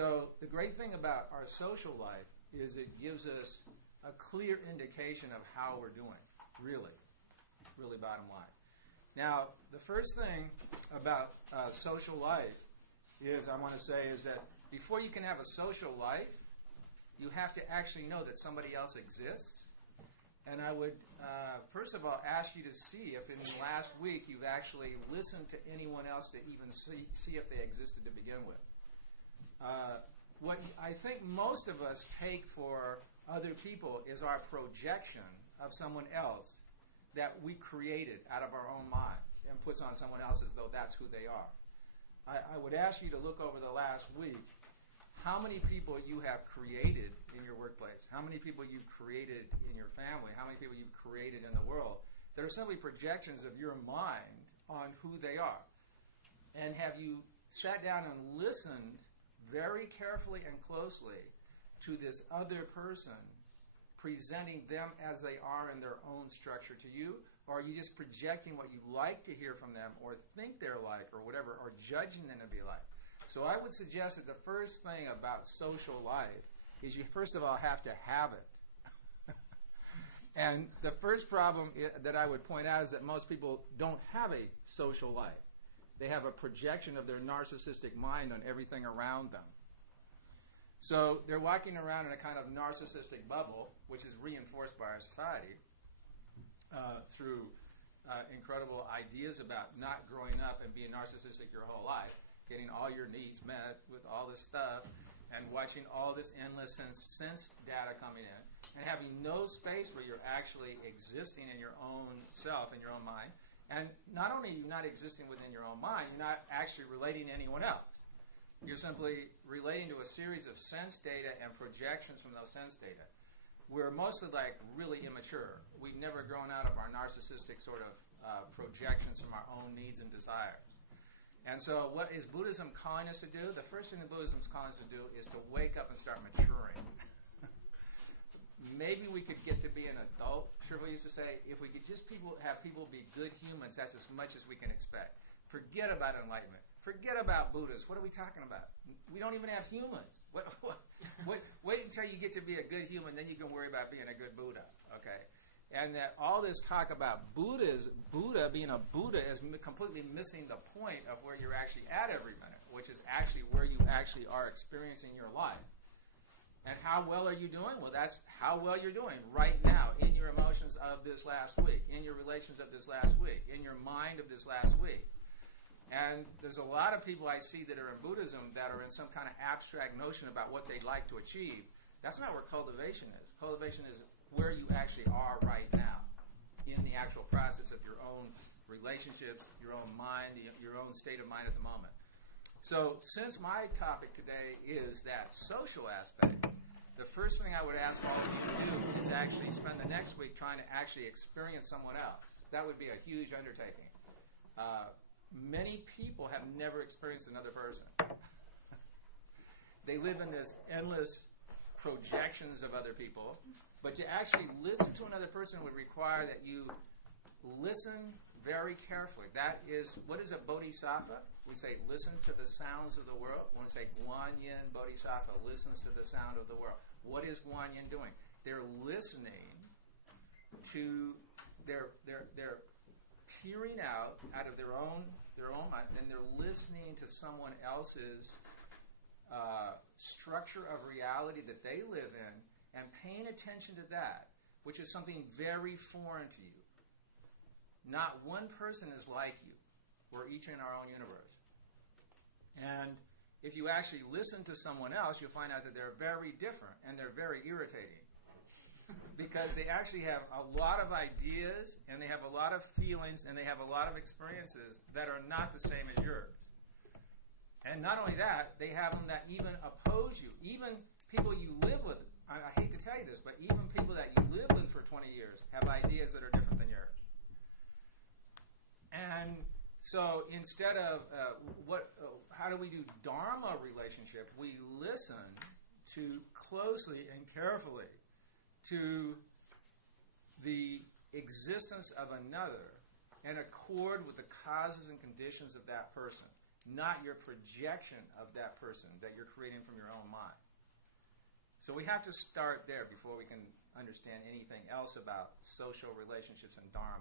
So the great thing about our social life is it gives us a clear indication of how we're doing, really bottom line. Now, the first thing about social life is, I want to say, is that before you can have a social life, you have to actually know that somebody else exists. And I would, first of all, ask you to see if in the last week you've actually listened to anyone else to even see if they existed to begin with. What I think most of us take for other people is our projection of someone else that we created out of our own mind and puts on someone else as though that's who they are. I would ask you to look over the last week how many people you have created in your workplace, how many people you've created in your family, how many people you've created in the world that are simply projections of your mind on who they are. And have you sat down and listened very carefully and closely to this other person, presenting them as they are in their own structure to you? Or are you just projecting what you like to hear from them or think they're like or whatever, or judging them to be like? So I would suggest that the first thing about social life is you first of all have to have it. And the first problem that I would point out is that most people don't have a social life. They have a projection of their narcissistic mind on everything around them. So they're walking around in a kind of narcissistic bubble, which is reinforced by our society through incredible ideas about not growing up and being narcissistic your whole life, getting all your needs met with all this stuff, and watching all this endless sense data coming in, and having no space where you're actually existing in your own self, in your own mind. And not only are you not existing within your own mind, you're not actually relating to anyone else. You're simply relating to a series of sense data and projections from those sense data. We're mostly really immature. We've never grown out of our narcissistic sort of projections from our own needs and desires. And so what is Buddhism calling us to do? The first thing that Buddhism is calling us to do is to wake up and start maturing. Maybe we could get to be an adult, Shiva used to say. If we could just have people be good humans, that's as much as we can expect. Forget about enlightenment. Forget about Buddhists. What are we talking about? We don't even have humans. Wait until you get to be a good human, then you can worry about being a good Buddha. Okay? And that all this talk about Buddha being a Buddha is completely missing the point of where you're actually at every minute, which is actually where you actually are experiencing your life. And how well are you doing? Well, that's how well you're doing right now in your emotions of this last week, in your relations of this last week, in your mind of this last week. And there's a lot of people I see that are in Buddhism that are in some kind of abstract notion about what they'd like to achieve. That's not where cultivation is. Cultivation is where you actually are right now in the actual process of your own relationships, your own mind, your own state of mind at the moment. So since my topic today is that social aspect, the first thing I would ask all of you to do is actually spend the next week trying to actually experience someone else. That would be a huge undertaking. Many people have never experienced another person. They live in this endless projections of other people, but to actually listen to another person would require that you listen very carefully. That is, what is a bodhisattva? We say, listen to the sounds of the world. When we say Guan Yin Bodhisattva listens to the sound of the world. What is Guan Yin doing? They're listening to, they're peering out of their own mind, and they're listening to someone else's structure of reality that they live in, and paying attention to that, which is something very foreign to you. Not one person is like you. We're each in our own universe. And if you actually listen to someone else, you'll find out that they're very different, and they're very irritating. Because they actually have a lot of ideas, and they have a lot of feelings, and they have a lot of experiences that are not the same as yours. And not only that, they have them that even oppose you. Even people you live with, I hate to tell you this, but even people that you live with for 20 years have ideas that are different than yours. And so instead of how do we do Dharma relationship, we listen to closely and carefully to the existence of another and accord with the causes and conditions of that person. not your projection of that person that you're creating from your own mind. So we have to start there before we can understand anything else about social relationships and dharma.